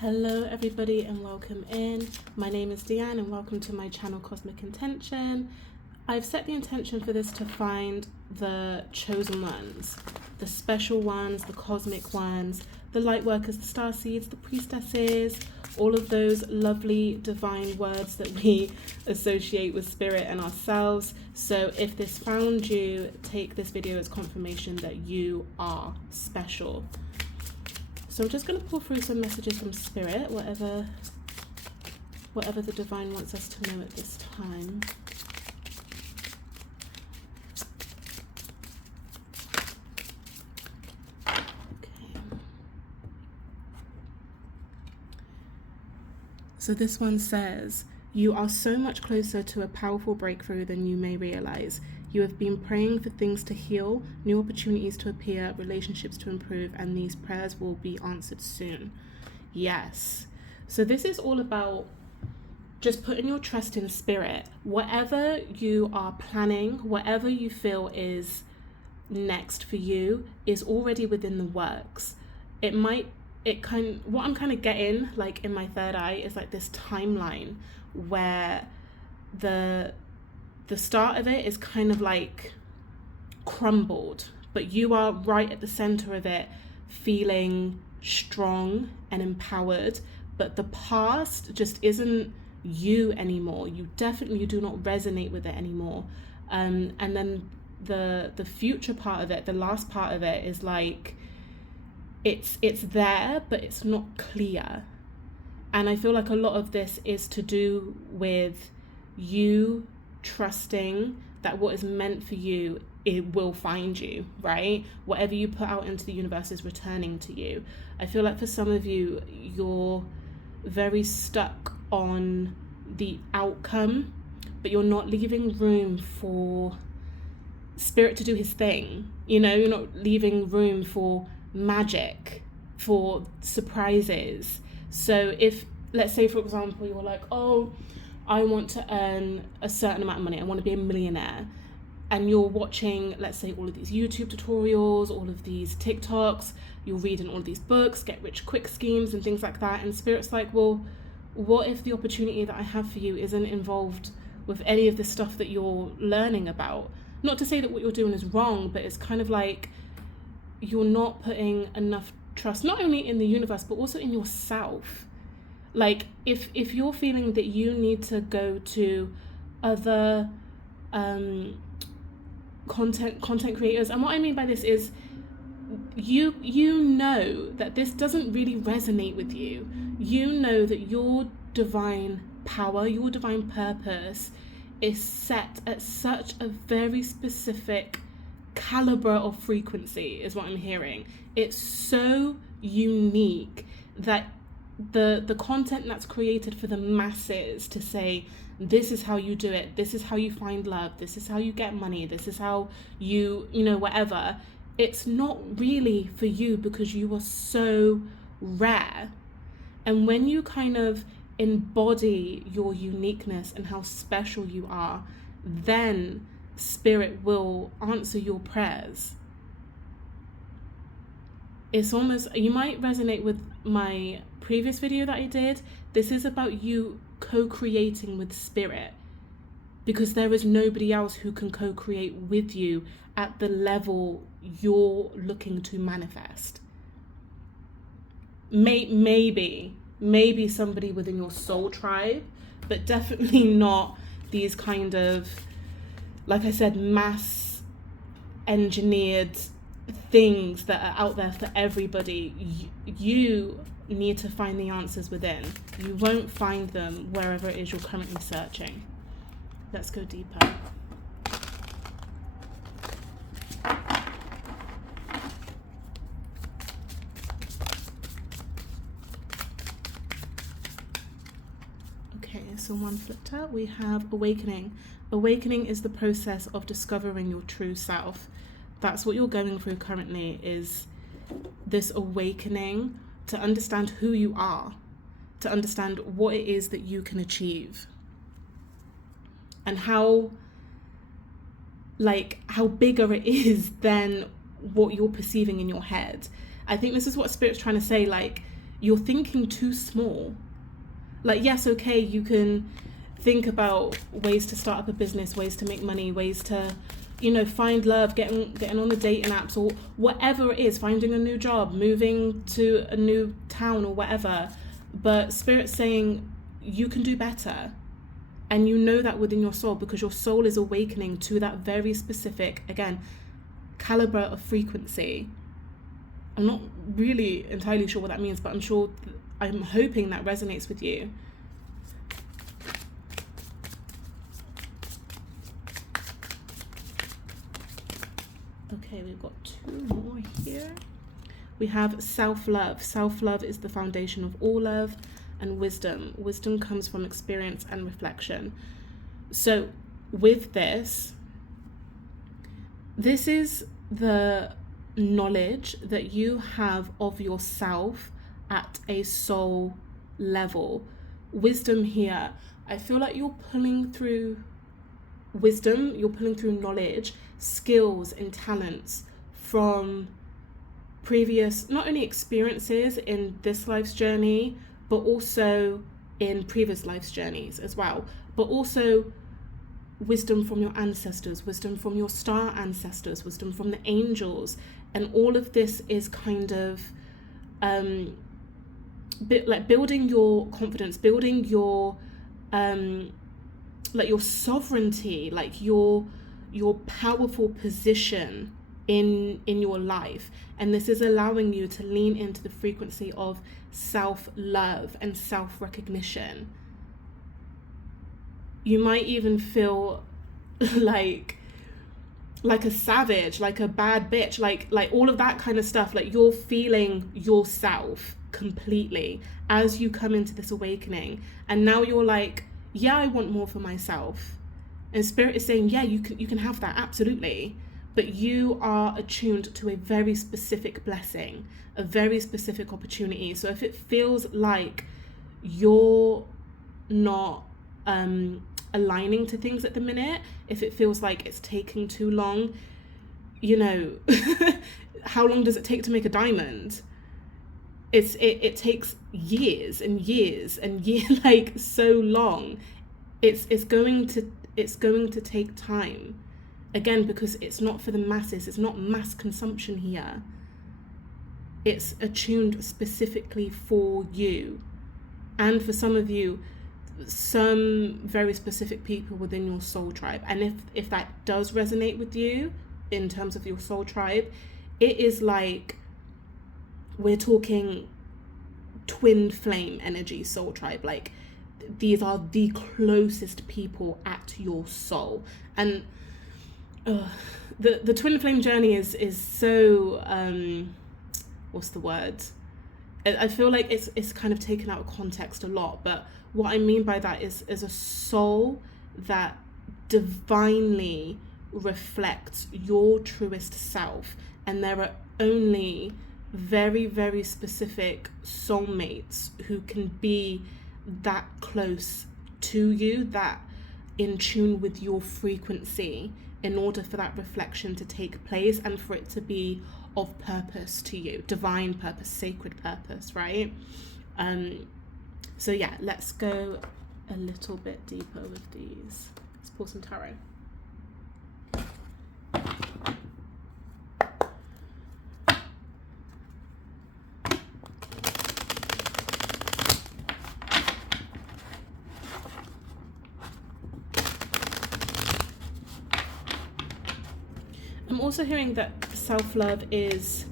Hello everybody and welcome in. My name is Deanne and welcome to my channel Cosmic Intention. I've set the intention for this to find the chosen ones, the special ones, the cosmic ones, the light workers, the star seeds, the priestesses, all of those lovely divine words that we associate with spirit and ourselves. So if this found you, take this video as confirmation that you are special. So I'm just going to pull through some messages from Spirit, whatever the Divine wants us to know at this time. Okay. So this one says, you are so much closer to a powerful breakthrough than you may realize. You have been praying for things to heal, new opportunities to appear, relationships to improve, and these prayers will be answered soon. Yes. So this is all about just putting your trust in spirit. Whatever you are planning, whatever you feel is next for you is already within the works. What I'm kind of getting like in my third eye is like this timeline where the start of it is kind of like crumbled, but you are right at the center of it, feeling strong and empowered, but the past just isn't you anymore. You definitely do not resonate with it anymore. And then the future part of it, the last part of it is like it's there, but it's not clear. And I feel like a lot of this is to do with you trusting that what is meant for you, it will find you, right? Whatever you put out into the universe is returning to you. I feel like for some of you, you're very stuck on the outcome, but you're not leaving room for spirit to do his thing. You know, you're not leaving room for magic, for surprises. So if, let's say for example, you're like, oh, I want to earn a certain amount of money, I want to be a millionaire, and you're watching, let's say, all of these YouTube tutorials, all of these TikToks, you're reading all of these books, get rich quick schemes and things like that, and spirit's like, well, what if the opportunity that I have for you isn't involved with any of the stuff that you're learning about? Not to say that what you're doing is wrong, but it's kind of like you're not putting enough trust, not only in the universe, but also in yourself. Like if you're feeling that you need to go to other content creators, and what I mean by this is you know that this doesn't really resonate with you. You know that your divine power, your divine purpose is set at such a very specific caliber of frequency, is what I'm hearing. It's so unique that the content that's created for the masses to say, this is how you do it, this is how you find love, this is how you get money, this is how you know, whatever, it's not really for you because you are so rare. And when you kind of embody your uniqueness and how special you are, then spirit will answer your prayers. It's almost, you might resonate with my previous video that I did. This is about you co-creating with spirit, because there is nobody else who can co-create with you at the level you're looking to manifest. Maybe somebody within your soul tribe, but definitely not these kind of, like I said, mass engineered things that are out there for everybody. You need to find the answers within. You won't find them wherever it is you're currently searching. Let's go deeper. Okay, so one flipped out. We have awakening. Awakening is the process of discovering your true self. That's what you're going through currently, is this awakening to understand who you are, to understand what it is that you can achieve, and how bigger it is than what you're perceiving in your head. I think this is what Spirit's trying to say, like, you're thinking too small. Like, yes, okay, you can think about ways to start up a business, ways to make money, ways to, find love, getting on the dating apps, or whatever it is, finding a new job, moving to a new town or whatever. But Spirit's saying you can do better. And you know that within your soul, because your soul is awakening to that very specific, again, caliber of frequency. I'm not really entirely sure what that means, but I'm hoping that resonates with you. Okay, we've got 2 more here. We have self-love. Self-love is the foundation of all love, and wisdom. Wisdom comes from experience and reflection. So with this is the knowledge that you have of yourself at a soul level. Wisdom here, I feel like you're pulling through wisdom, you're pulling through knowledge, skills and talents from previous, not only experiences in this life's journey, but also in previous life's journeys as well. But also wisdom from your ancestors, wisdom from your star ancestors, wisdom from the angels. And all of this is kind of like building your confidence, building your like your sovereignty, like your powerful position in your life. And this is allowing you to lean into the frequency of self-love and self-recognition. You might even feel like a savage, like a bad bitch, like all of that kind of stuff. Like you're feeling yourself completely as you come into this awakening. And now you're like, yeah, I want more for myself. And Spirit is saying, yeah, you can have that, absolutely. But you are attuned to a very specific blessing, a very specific opportunity. So if it feels like you're not aligning to things at the minute, if it feels like it's taking too long, how long does it take to make a diamond? It takes years and years and years, like so long. It's going to take time. Again, because it's not for the masses, it's not mass consumption here. It's attuned specifically for you. And for some of you, some very specific people within your soul tribe. And if that does resonate with you in terms of your soul tribe, it is like we're talking twin flame energy soul tribe. Like these are the closest people at your soul. And the twin flame journey is so what's the word? I feel like it's kind of taken out of context a lot, but what I mean by that is a soul that divinely reflects your truest self, and there are only very, very specific soulmates who can be that close to you, that in tune with your frequency, in order for that reflection to take place and for it to be of purpose to you, divine purpose, sacred purpose, right? So yeah, let's go a little bit deeper with these. Let's pull some tarot. I'm also hearing that self-love is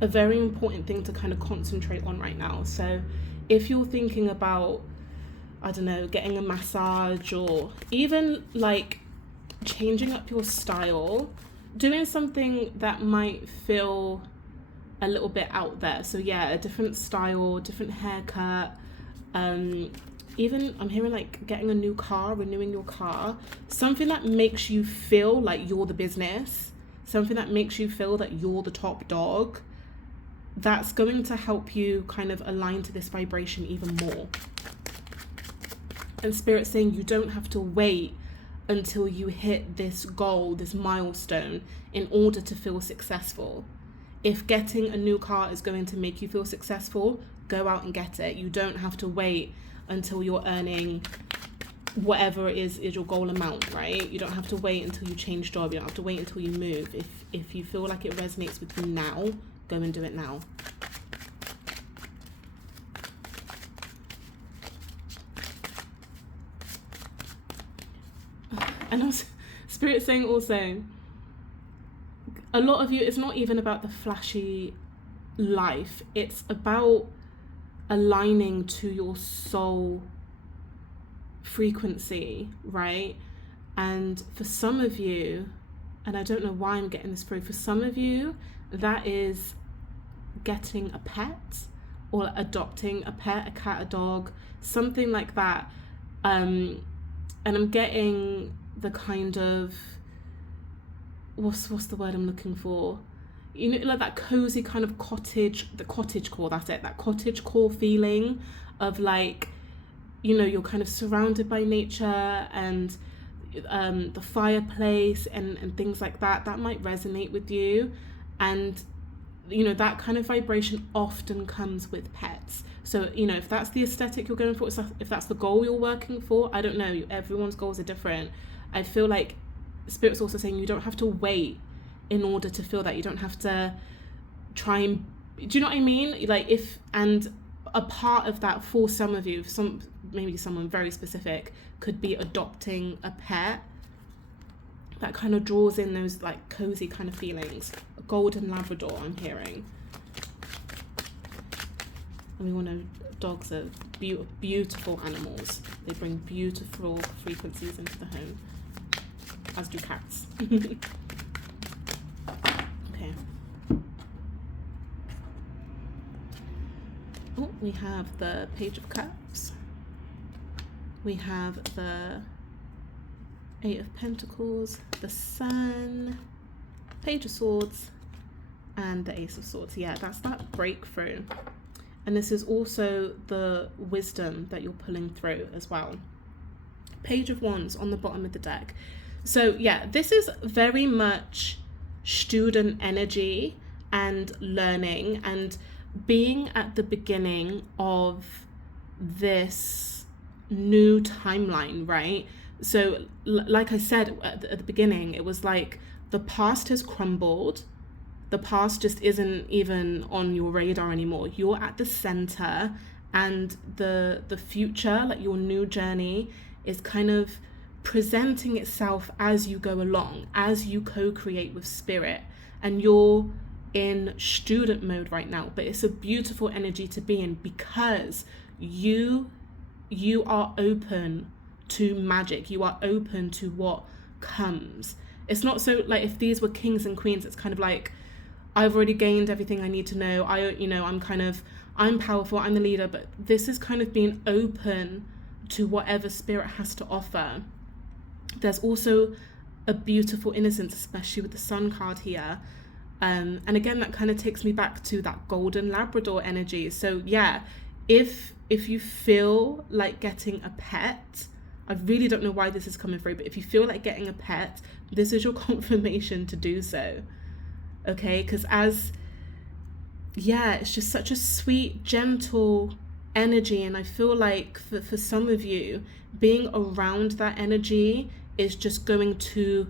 a very important thing to kind of concentrate on right now. So if you're thinking about, I don't know, getting a massage, or even like changing up your style, doing something that might feel a little bit out there. So yeah, a different style, different haircut, even I'm hearing like getting a new car, renewing your car, something that makes you feel like you're the business, something that makes you feel that you're the top dog. That's going to help you kind of align to this vibration even more. And Spirit's saying you don't have to wait until you hit this goal, this milestone, in order to feel successful. If getting a new car is going to make you feel successful, go out and get it. You don't have to wait until you're earning whatever it is your goal amount, right? You don't have to wait until you change job. You don't have to wait until you move. If you feel like it resonates with you now, go and do it now. And also, Spirit saying also, a lot of you, it's not even about the flashy life. It's about aligning to your soul frequency, right? And for some of you, and I don't know why I'm getting this through, for some of you, that is getting a pet or adopting a pet, a cat, a dog, something like that. And I'm getting the kind of, what's the word I'm looking for? You know, like that cozy kind of cottage core, that's it, that cottage core feeling of like, you know, you're kind of surrounded by nature and the fireplace and things like that. That might resonate with you. And, you know, that kind of vibration often comes with pets. So, you know, if that's the aesthetic you're going for, if that's the goal you're working for, I don't know, everyone's goals are different. I feel like Spirit's also saying you don't have to wait in order to feel that. You don't have to try and, do you know what I mean? Like and a part of that for some of you, maybe someone very specific, could be adopting a pet. That kind of draws in those like cozy kind of feelings. A golden Labrador, I'm hearing. And we want to, dogs are beautiful animals. They bring beautiful frequencies into the home, as do cats. Okay. Oh, we have the Page of Cups. We have the Eight of Pentacles, the Sun, Page of Swords, and the Ace of Swords. Yeah, that's that breakthrough. And this is also the wisdom that you're pulling through as well. Page of Wands on the bottom of the deck. So yeah, this is very much student energy and learning and being at the beginning of this new timeline, right? So like I said at the beginning, it was like the past has crumbled. The past just isn't even on your radar anymore. You're at the center, and the future, like your new journey, is kind of presenting itself as you go along, as you co-create with Spirit. And you're in student mode right now, but it's a beautiful energy to be in because you are open to magic. You are open to what comes. It's not so like if these were kings and queens, it's kind of like, I've already gained everything I need to know. I'm powerful, I'm the leader, but this is kind of being open to whatever Spirit has to offer. There's also a beautiful innocence, especially with the Sun card here. And again, that kind of takes me back to that golden Labrador energy. So yeah, if you feel like getting a pet, I really don't know why this is coming through, but if you feel like getting a pet, this is your confirmation to do so. Okay, because it's just such a sweet, gentle energy, and I feel like for some of you, being around that energy is just going to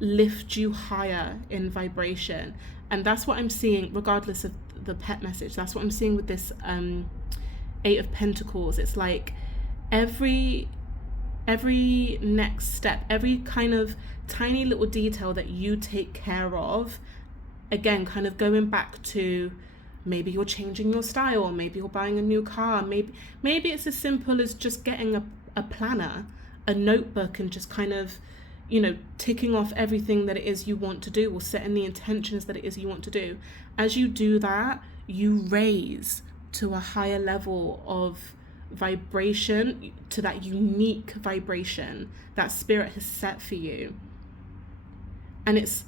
lift you higher in vibration. And that's what I'm seeing, regardless of the pet message. That's what I'm seeing with this Eight of Pentacles. It's like every next step, every kind of tiny little detail that you take care of, again, kind of going back to maybe you're changing your style, maybe you're buying a new car, maybe it's as simple as just getting a planner, a notebook, and just kind of, you know, ticking off everything that it is you want to do, or setting the intentions that it is you want to do. As you do that, you raise to a higher level of vibration, to that unique vibration that Spirit has set for you. And it's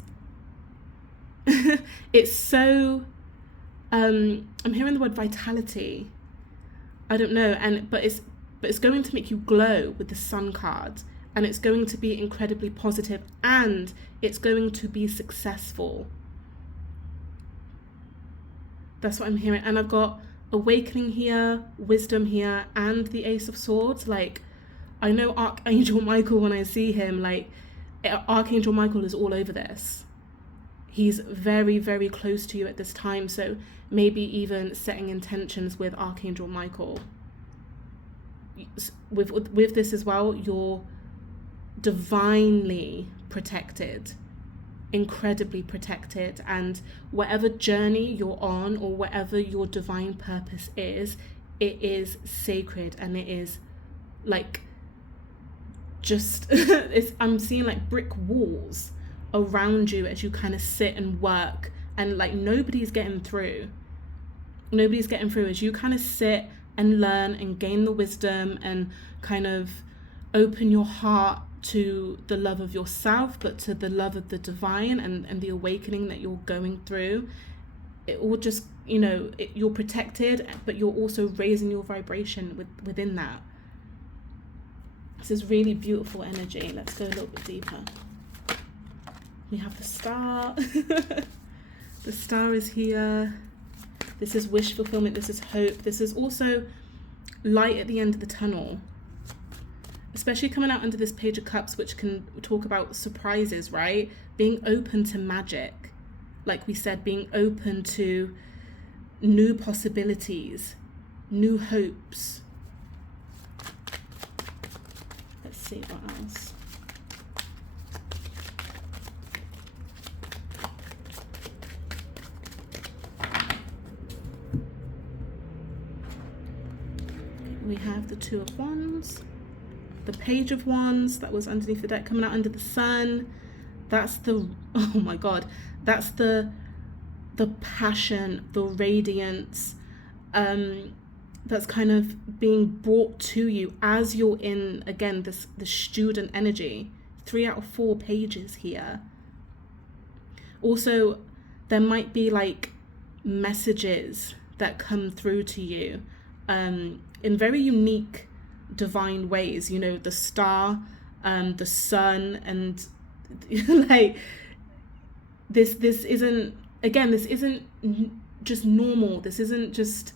it's so I'm hearing the word vitality. I don't know, but it's going to make you glow with the Sun card, and it's going to be incredibly positive, and it's going to be successful. That's what I'm hearing. And I've got awakening here, wisdom here, and the Ace of Swords. Like, I know Archangel Michael, when I see him, like, Archangel Michael is all over this. He's very, very close to you at this time. So maybe even setting intentions with Archangel Michael. With this as well, you're divinely protected, incredibly protected, and whatever journey you're on or whatever your divine purpose is, it is sacred, and it is like just I'm seeing like brick walls around you as you kind of sit and work, and like nobody's getting through as you kind of sit and learn and gain the wisdom and kind of open your heart to the love of yourself, but to the love of the divine and the awakening that you're going through. It all just, you're protected, but you're also raising your vibration within that. This is really beautiful energy. Let's go a little bit deeper. We have the star. The star is here. This is wish fulfillment. This is hope. This is also light at the end of the tunnel. Especially coming out under this Page of Cups, which can talk about surprises, right? Being open to magic. Like we said, being open to new possibilities, new hopes. Let's see what else. We have the Two of Wands, the Page of Wands that was underneath the deck, coming out under the Sun. That's the, oh my God, that's the passion, the radiance, that's kind of being brought to you as you're in, again, the student energy. 3 out of 4 pages here. Also, there might be like messages that come through to you in very unique divine ways, the star, the sun, and like this isn't just normal. This isn't just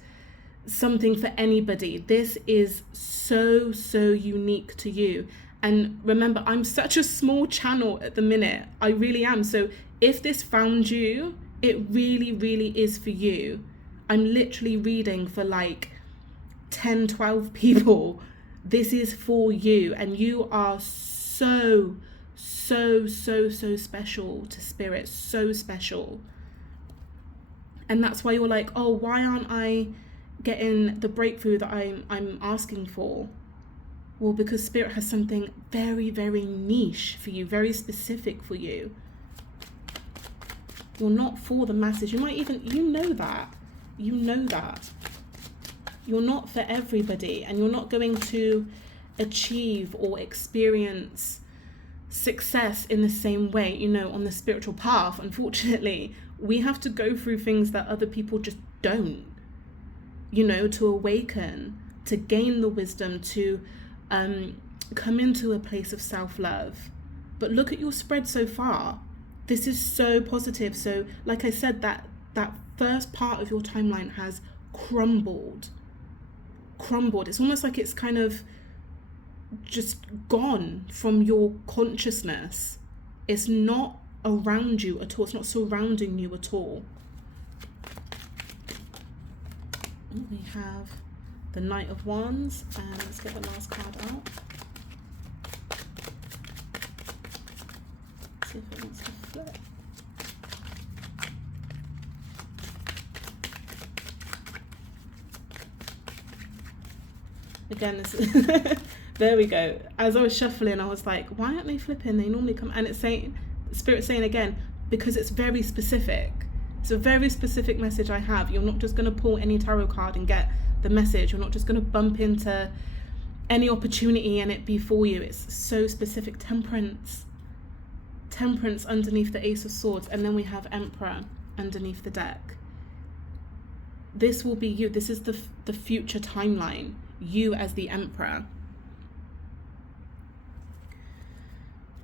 something for anybody. This is so unique to you. And remember, I'm such a small channel at the minute. I really am. So if this found you, it really is for you. I'm literally reading for like 10, 12 people. This is for you, and you are so special to Spirit, so special. And that's why you're like, oh, why aren't I getting the breakthrough that I'm asking for? Well, because Spirit has something very niche for you, very specific for you. You're not for the masses. You might even, you know that. You're not for everybody, and you're not going to achieve or experience success in the same way, on the spiritual path. Unfortunately, we have to go through things that other people just don't, to awaken, to gain the wisdom, to come into a place of self-love. But look at your spread so far. This is so positive. So like I said, that first part of your timeline has crumbled. It's almost like it's kind of just gone from your consciousness. It's not around you at all. It's not surrounding you at all. We have the Knight of Wands, and let's get the last card out. See if it wants to flip. Again, this there we go. As I was shuffling, I was like, why aren't they flipping? They normally come, and it's saying, Spirit saying again, because it's very specific. It's a very specific message I have. You're not just going to pull any tarot card and get the message. You're not just going to bump into any opportunity and it be for you. It's so specific. Temperance underneath the Ace of Swords, and then we have Emperor underneath the deck. This will be you. This is the future timeline. You as the Emperor.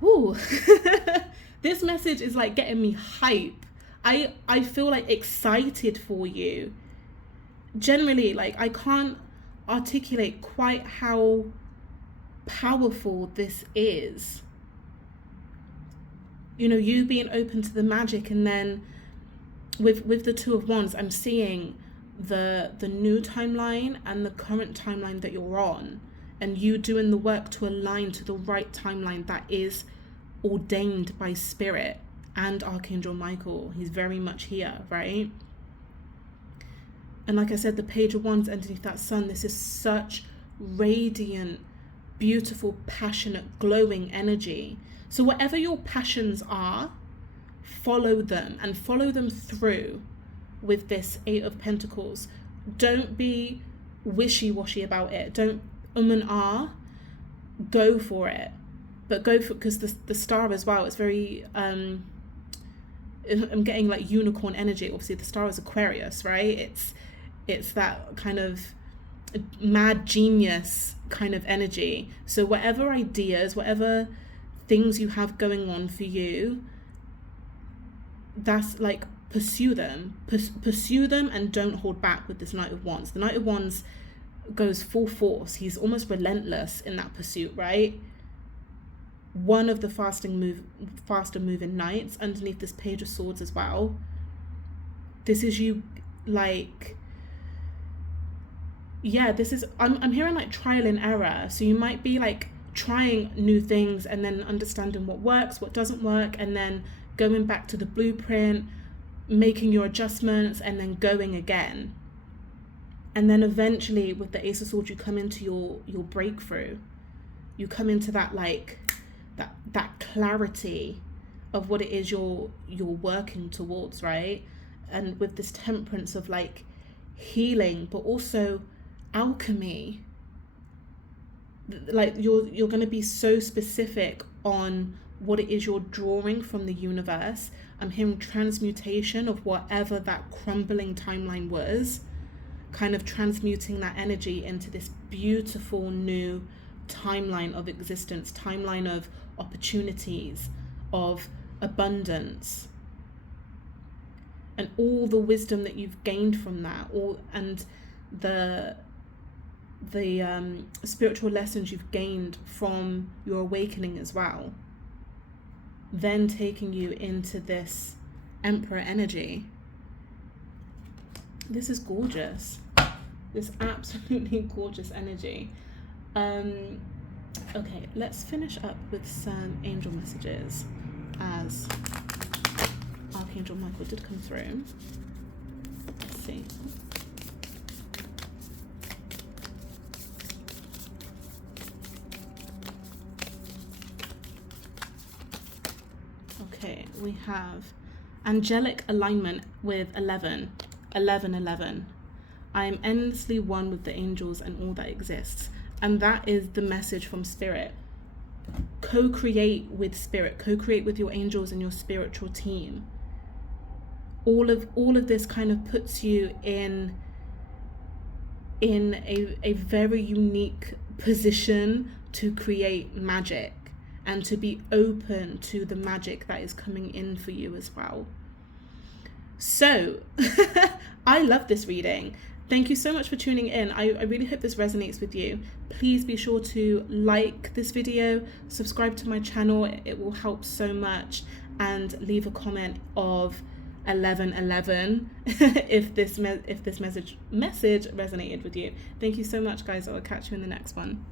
Ooh. This message is like getting me hype. I feel like excited for you. generally, like, I can't articulate quite how powerful this is. You know, you being open to the magic, and then with the Two of Wands, I'm seeing the new timeline and the current timeline that you're on, and you doing the work to align to the right timeline that is ordained by Spirit and Archangel Michael. He's very much here, right? And like I said, the Page of Wands underneath that sun, this is such radiant, beautiful, passionate, glowing energy. So whatever your passions are, follow them, and follow them through with this Eight of Pentacles. Don't be wishy-washy about it. Don't and ah. Go for it. But go for it, because the star as well, it's very, I'm getting like unicorn energy. Obviously the star is Aquarius, right? It's that kind of mad genius kind of energy. So whatever ideas, whatever things you have going on for you, that's like, pursue them, pursue them, and don't hold back with this Knight of Wands. The Knight of Wands goes full force. He's almost relentless in that pursuit, right? One of the faster moving knights underneath this Page of Swords as well. This is you, like, yeah, this is, I'm hearing like trial and error. So you might be like trying new things and then understanding what works, what doesn't work, and then going back to the blueprint, making your adjustments, and then going again. And then eventually with the Ace of Swords, you come into your breakthrough. You come into that, like, that clarity of what it is you're working towards, right? And with this Temperance of like healing, but also alchemy. Like, you're going to be so specific on what it is you're drawing from the universe. I'm hearing transmutation of whatever that crumbling timeline was, kind of transmuting that energy into this beautiful new timeline of existence, timeline of opportunities, of abundance, and all the wisdom that you've gained from that, and the spiritual lessons you've gained from your awakening as well, then taking you into this Emperor energy. This is gorgeous. This absolutely gorgeous energy. Okay, let's finish up with some angel messages, as Archangel Michael did come through. Let's see. Okay, we have angelic alignment with 11. 11. I am endlessly one with the angels and all that exists. And that is the message from Spirit. Co-create with Spirit. Co-create with your angels and your spiritual team. All of this kind of puts you in a very unique position to create magic, and to be open to the magic that is coming in for you as well. So I love this reading. Thank you so much for tuning in. I really hope this resonates with you. Please be sure to like this video, subscribe to my channel, it will help so much, and leave a comment of 1111 if this message resonated with you. Thank you so much, guys. I will catch you in the next one.